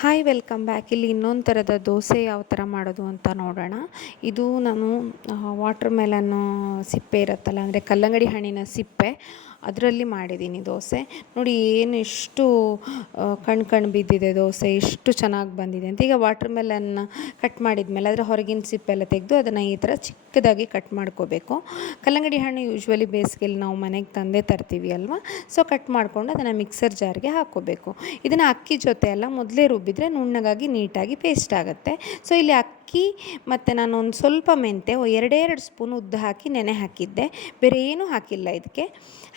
Hi welcome back ಇಲ್ಲಿ ಇನ್ನೊಂದು ಥರದ ದೋಸೆ ಯಾವ ಥರ ಮಾಡೋದು ಅಂತ ನೋಡೋಣ. ಇದು ನಾನು ವಾಟರ್ ಮೆಲನ್ನು ಸಿಪ್ಪೆ ಇರುತ್ತಲ್ಲ, ಅಂದರೆ ಕಲ್ಲಂಗಡಿ ಹಣ್ಣಿನ ಸಿಪ್ಪೆ. ಅದರಲ್ಲಿ ಮಾಡಿದ್ದೀನಿ ದೋಸೆ. ನೋಡಿ, ಏನು ಎಷ್ಟು ಕಣ್ ಕಣ್ಣು ಬಿದ್ದಿದೆ ದೋಸೆ, ಎಷ್ಟು ಚೆನ್ನಾಗಿ ಬಂದಿದೆ ಅಂತ. ಈಗ ವಾಟರ್ ಮೆಲನ್ನ ಕಟ್ ಮಾಡಿದ್ಮೇಲೆ ಅದರ ಹೊರಗಿನ ಸಿಪ್ಪೆಲ್ಲ ತೆಗೆದು ಅದನ್ನು ಈ ಥರ ಚಿಕ್ಕದಾಗಿ ಕಟ್ ಮಾಡ್ಕೋಬೇಕು. ಕಲ್ಲಂಗಡಿ ಹಣ್ಣು ಯೂಶ್ವಲಿ ಬೇಸಿಗೆಯಲ್ಲಿ ನಾವು ಮನೆಗೆ ತಂದೆ ತರ್ತೀವಿ ಅಲ್ವಾ? ಸೊ ಕಟ್ ಮಾಡಿಕೊಂಡು ಅದನ್ನು ಮಿಕ್ಸರ್ ಜಾರ್ಗೆ ಹಾಕ್ಕೋಬೇಕು ಇದನ್ನು ಅಕ್ಕಿ ಜೊತೆ ಎಲ್ಲ ಮೊದಲೇ ರುಬ್ಬಿದರೆ ನುಣ್ಣಗಾಗಿ ನೀಟಾಗಿ ಪೇಸ್ಟ್ ಆಗುತ್ತೆ. ಸೊ ಇಲ್ಲಿ ಅಕ್ಕಿ ಮತ್ತು ನಾನು ಒಂದು ಸ್ವಲ್ಪ ಮೆಂತೆ ಎರಡೆರಡು ಎರಡು ಸ್ಪೂನ್ ಉದ್ದು ಹಾಕಿ ನೆನೆ ಹಾಕಿದ್ದೆ. ಬೇರೆ ಏನೂ ಹಾಕಿಲ್ಲ ಇದಕ್ಕೆ.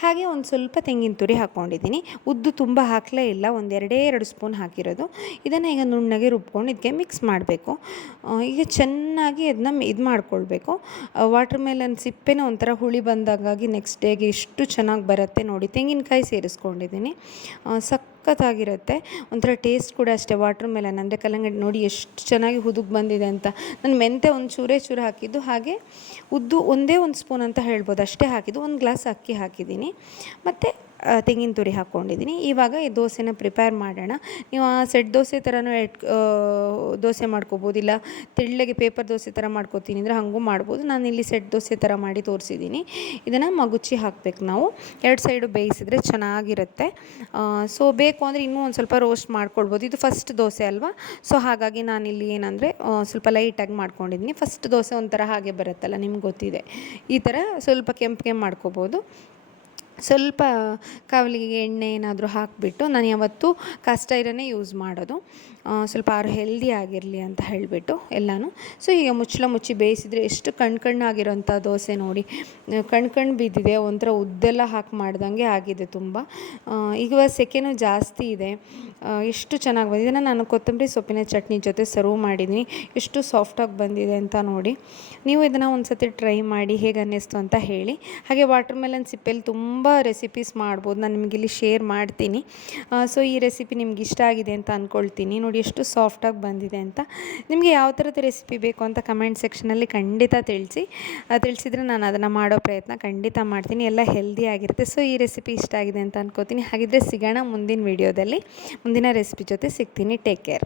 ಹಾಗೆ ಒಂದು ಸ್ವಲ್ಪ ತೆಂಗಿನ ತುರಿ ಹಾಕ್ಕೊಂಡಿದ್ದೀನಿ ಉದ್ದು ತುಂಬ ಹಾಕಲೇ ಇಲ್ಲ, ಒಂದು ಎರಡೇ ಎರಡು ಸ್ಪೂನ್ ಹಾಕಿರೋದು. ಇದನ್ನು ಈಗ ನುಣ್ಣಗೆ ರುಬ್ಕೊಂಡು ಇದಕ್ಕೆ ಮಿಕ್ಸ್ ಮಾಡಬೇಕು. ಈಗ ಚೆನ್ನಾಗಿ ಅದನ್ನ ಇದು ಮಾಡ್ಕೊಳ್ಬೇಕು. ವಾಟರ್ ಮೆಲನ್ ಸಿಪ್ಪೆನ ಒಂಥರ ಹುಳಿ ಬಂದಾಗಾಗಿ ನೆಕ್ಸ್ಟ್ ಡೇಗೆ ಎಷ್ಟು ಚೆನ್ನಾಗಿ ಬರುತ್ತೆ ನೋಡಿ. ತೆಂಗಿನಕಾಯಿ ಸೇರಿಸ್ಕೊಂಡಿದ್ದೀನಿ. ಸಕ್ ಸಖತ್ತಾಗಿರುತ್ತೆ. ಒಂಥರ ಟೇಸ್ಟ್ ಕೂಡ ಅಷ್ಟೇ ವಾಟ್ರ್ ಮೆಲನ್ ಅಂದರೆ ಕಲ್ಲಂಗಡಿ ನೋಡಿ ಎಷ್ಟು ಚೆನ್ನಾಗಿ ಹುದುಗ್ ಬಂದಿದೆ ಅಂತ. ನಾನು ಮೆಂತೆ ಒಂದು ಚೂರೇ ಚೂರು ಹಾಕಿದ್ದು, ಹಾಗೆ ಉದ್ದು ಒಂದೇ ಒಂದು ಸ್ಪೂನ್ ಅಂತ ಹೇಳ್ಬೋದು. ಅಷ್ಟೇ ಹಾಕಿದ್ದು, ಒಂದು ಗ್ಲಾಸ್ ಅಕ್ಕಿ ಹಾಕಿದ್ದೀನಿ. ಮತ್ತು ತೆಂಗಿನ ತುರಿ ಹಾಕ್ಕೊಂಡಿದ್ದೀನಿ. ಇವಾಗ ಈ ದೋಸೆನ ಪ್ರಿಪೇರ್ ಮಾಡೋಣ. ನೀವು ಆ ಸೆಟ್ ದೋಸೆ ಥರನೂ ಎಟ್ ದೋಸೆ ಮಾಡ್ಕೋಬೋದು. ಇಲ್ಲ ತೆಳ್ಳಗೆ ಪೇಪರ್ ದೋಸೆ ಥರ ಮಾಡ್ಕೋತೀನಿ ಅಂದರೆ ಹಾಗೂ ಮಾಡ್ಬೋದು. ನಾನು ಇಲ್ಲಿ ಸೆಟ್ ದೋಸೆ ಥರ ಮಾಡಿ ತೋರಿಸಿದ್ದೀನಿ. ಇದನ್ನು ಮಗುಚಿ ಹಾಕಬೇಕು ನಾವು. ಎರಡು ಸೈಡು ಬೇಯಿಸಿದ್ರೆ ಚೆನ್ನಾಗಿರುತ್ತೆ. ಸೊ ಬೇಕು ಅಂದರೆ ಇನ್ನೂ ಒಂದು ಸ್ವಲ್ಪ ರೋಸ್ಟ್ ಮಾಡ್ಕೊಳ್ಬೋದು. ಇದು ಫಸ್ಟ್ ದೋಸೆ ಅಲ್ವಾ? ಸೊ ಹಾಗಾಗಿ ನಾನಿಲ್ಲಿ ಏನಂದರೆ ಸ್ವಲ್ಪ ಲೈಟಾಗಿ ಮಾಡ್ಕೊಂಡಿದ್ದೀನಿ. ಫಸ್ಟ್ ದೋಸೆ ಒಂಥರ ಹಾಗೆ ಬರುತ್ತಲ್ಲ, ನಿಮ್ಗೆ ಗೊತ್ತಿದೆ. ಈ ಥರ ಸ್ವಲ್ಪ ಕೆಂಪು ಕೆಂಪು ಮಾಡ್ಕೋಬೋದು. ಸ್ವಲ್ಪ ಕಾವಲಿಗೆ ಎಣ್ಣೆ ಏನಾದರೂ ಹಾಕಿಬಿಟ್ಟು ನಾನು ಯಾವತ್ತೂ ಕಾಸ್ಟ್ ಐರನ್ನೇ ಯೂಸ್ ಮಾಡೋದು. ಸ್ವಲ್ಪ ಆರು ಹೆಲ್ದಿ ಆಗಿರಲಿ ಅಂತ ಹೇಳಿಬಿಟ್ಟು ಎಲ್ಲನೂ. ಸೊ ಈಗ ಮುಚ್ಚಳ ಮುಚ್ಚಿ ಬೇಯಿಸಿದರೆ ಎಷ್ಟು ಕಣ್ಣು ಕಣ್ಣಾಗಿರೋಂಥ ದೋಸೆ ನೋಡಿ. ಕಣ್ ಕಣ್ಣು ಬಿದ್ದಿದೆ, ಒಂಥರ ಉದ್ದೆಲ್ಲ ಹಾಕಿ ಮಾಡ್ದಂಗೆ ಆಗಿದೆ ತುಂಬ. ಈಗ ಸೆಕೆನು ಜಾಸ್ತಿ ಇದೆ. ಎಷ್ಟು ಚೆನ್ನಾಗಿ ಬಂದಿದೆ. ನಾನು ಕೊತ್ತಂಬರಿ ಸೊಪ್ಪಿನ ಚಟ್ನಿ ಜೊತೆ ಸರ್ವ್ ಮಾಡಿದ್ದೀನಿ ಎಷ್ಟು ಸಾಫ್ಟಾಗಿ ಬಂದಿದೆ ಅಂತ ನೋಡಿ. ನೀವು ಇದನ್ನು ಒಂದು ಸತಿ ಟ್ರೈ ಮಾಡಿ ಹೇಗೆ ಅನ್ನಿಸ್ತು ಅಂತ ಹೇಳಿ. ಹಾಗೆ ವಾಟರ್ ಮೆಲನ್ ಸಿಪ್ಪೆಲಿ ತುಂಬ ರೆಸಿಪೀಸ್ ಮಾಡ್ಬೋದು. ನಾನು ನಿಮಗಿಲ್ಲಿ ಶೇರ್ ಮಾಡ್ತೀನಿ. ಸೊ ಈ ರೆಸಿಪಿ ನಿಮ್ಗೆ ಇಷ್ಟ ಆಗಿದೆ ಅಂತ ಅಂದ್ಕೊಳ್ತೀನಿ ನೋಡಿ ಎಷ್ಟು ಸಾಫ್ಟಾಗಿ ಬಂದಿದೆ ಅಂತ. ನಿಮಗೆ ಯಾವ ಥರದ ರೆಸಿಪಿ ಬೇಕು ಅಂತ ಕಮೆಂಟ್ ಸೆಕ್ಷನಲ್ಲಿ ಖಂಡಿತ ತಿಳಿಸಿ. ತಿಳಿಸಿದರೆ ನಾನು ಅದನ್ನು ಮಾಡೋ ಪ್ರಯತ್ನ ಖಂಡಿತ ಮಾಡ್ತೀನಿ. ಎಲ್ಲ ಹೆಲ್ದಿ ಆಗಿರುತ್ತೆ. ಸೊ ಈ ರೆಸಿಪಿ ಇಷ್ಟ ಆಗಿದೆ ಅಂತ ಅನ್ಕೋತೀನಿ. ಹಾಗಿದ್ರೆ ಸಿಗೋಣ ಮುಂದಿನ ವೀಡಿಯೋದಲ್ಲಿ ಮುಂದಿನ ರೆಸಿಪಿ ಜೊತೆ ಸಿಗ್ತೀನಿ. Take care